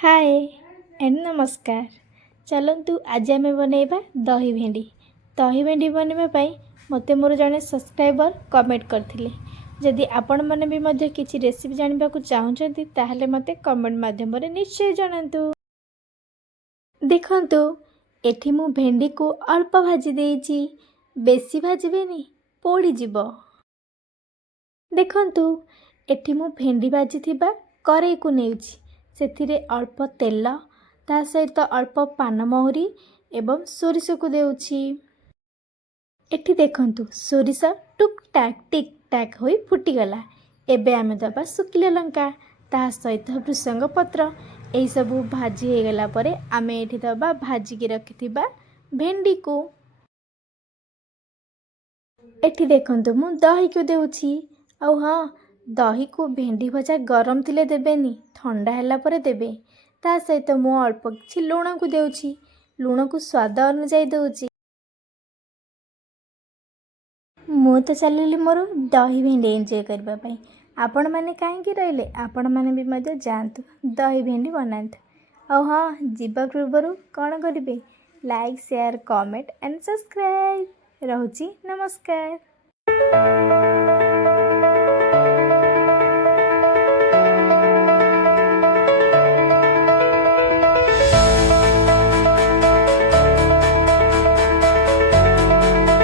हाय and नमस्कार। चलतु आज आम बनइबा दही भेंडी। दही भेंडी बनवाई मते मोर जड़े सब्सक्राइबर कमेंट करथिले। जदि आपण मैंने भी मध्य किसी रेसिपी जानवा चाहते ताहले मते कमेंट माध्यम निश्चय जनातु। देखंतु एठी मु भेंडी को अल्प भाजी देइछि, बेसी भाजबेनी पोड़ी जीव। देखंतु एठी मु भेंडी भाजी थिबा करेई को नेउछि, सेथिरे अल्प तेल ता सहित अल्प पानमहुरी एवं सोरिष को देउछि। एठी देखंतु सोरिष टुक टाक टिक टाक होई फुटीगला। एबे आमे दबा सुखिला लंका ता सहित भृषंग पत्र एई सबु भाजी हे गला परे आमे एठी दबा भाजी के रखिथिबा भेंडी को। एठी देखंतु मु दही को देउछि। औ हाँ, दही को भेंडी भजा गरम थिले देबेनी, ठंडा हैला परे देबे। ता सहित मु अल्प किछि लुण को देउछि, लुण को स्वाद अनुसार देउछि। मु तो चलिली मोर दही भेंडी एंजॉय करबा पई। आपण माने काहेकि रहले, आपण माने भी मध्य जांतु दही भेंडी बनांतु। औ हाँ, जीवा पूर्वरु कौन करिवे, like share comment and subscribe. रहूची नमस्कार।